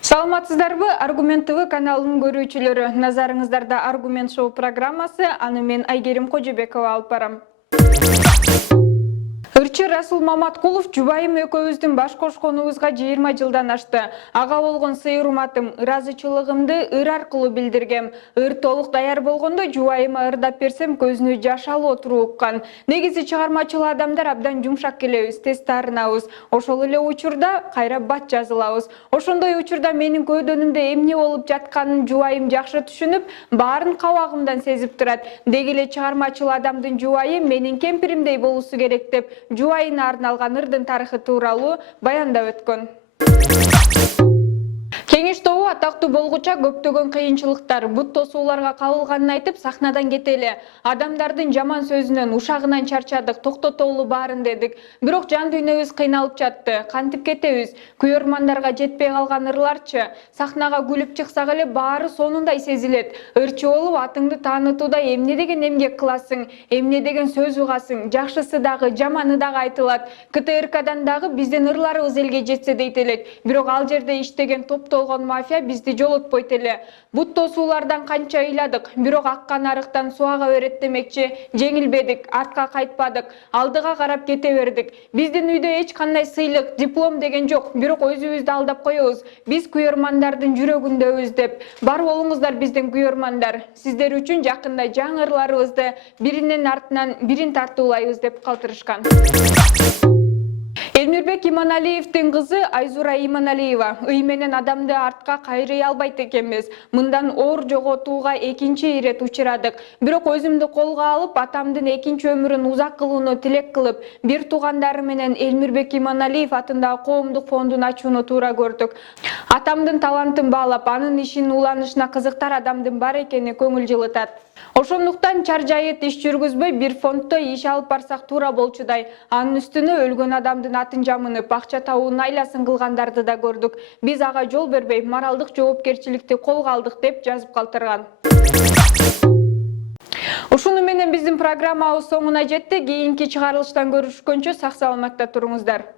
Саламатсыздарбы? Аргумент ТВ каналынын көрүүчүлөрү. Назарыңыздарда Аргумент шоу программасы, аны мен Айгерим Кожобекова алып барам. Ырчы Расул Маматкулов жубайым экөөбүздүн баш кошконубузга 20 жылдан ашты. Ага болгон сый урматым, ыраазычылыгымды ыр аркылуу билдиргем. Ыр толук даяр болгондо жубайыма ырдап берсем көзүнө жаш алып отуруп уккан. Негизи чыгармачыл адамдар абдан жумшак келебиз, тез таарынабыз. Ошол эле учурда кайра бат жазылабыз. Ошондой учурда менин көөдөнүмдө эмне болуп жатканын жубайым жакшы түшүнүп, баарын кабагымдан сезип турат. Деги эле чыгармачыл адамдын жубайы менин кемпиримдей болуусу керек деп жубайына арналган ырдын тарыхы тууралуу баяндап өткөн. Кеңеш тобу атактуу болгуча көптөгөн кыйынчылыктар, бут тосууларга кабылганын айтып сахнадан кетели. Адамдардын жаман сөзүнөн, ушагынан чарчадык, токтотолу баарын дедик. Бирок жан дүйнөбүз кыйналып жатты. Кантип кетебиз? Күйөрмандарга жетпей калган ырларчы. Сахнага күлүп чыксак эле баары сонундай сезилет. Ырчы болуп атыңды таанытууда эмне деген эмгек кыласың, эмне деген сөз угасың, жакшысы дагы, жаманы дагы айтылат. КТРКдан дагы биздин ырларыбыз элге жетсе дейт элек. Бирок ал жерде иштеген топтолгон мафия бизди жолотпойт эле. Бут тосуулардан канча ыйладык, бирок аккан арыктан суага берет демекчи, жеңилбедик, артка кайтпадык, алдыга карап кете бердик. Биздин үйдө эч кандай сыйлык, диплом деген жок, бирок өзүбүздү алдап коебуз. Биз күйөрмандардын жүрөгүндөбүз деп. Бар болуңуздар биздин күйөрмандар. Сиздер үчүн жакында жаңы ырларыбызды биринин артынан бирин тартуулайбыз деп калтырышкан. Элмирбек Иманалиевдин кызы Айзура Иманалиева ый менен адамды артка кайрый албайт экенбиз. Мындан оор жоготууга экинчи ирет учурадык. Бирок өзүмдү колго алып, атамдын экинчи өмүрүн узак кылууну тилек кылып, бир туугандары менен Элмирбек Иманалиев атындагы коомдук фондун ачууну туура көрдүк. Атамдын талантын баалап, анын ишинин уланышына кызыктар адамдын бар экени көңүл жылытат. Ошондуктан чаржайыт иш жүргүзбөй бир фонддо иш алып барсак туура болчудай. Анын үстүнө өлгөн адамдын атын жамынып, акча табуунун айласын кылгандарды да көрдүк. Биз ага жол бербей, моралдык жоопкерчиликти колго алдык деп жазып калтырган. Ушуну менен биздин программабыз соңуна жетти. Кийинки чыгарылыштан көрүшкөнчө сак саламатта туруңуздар.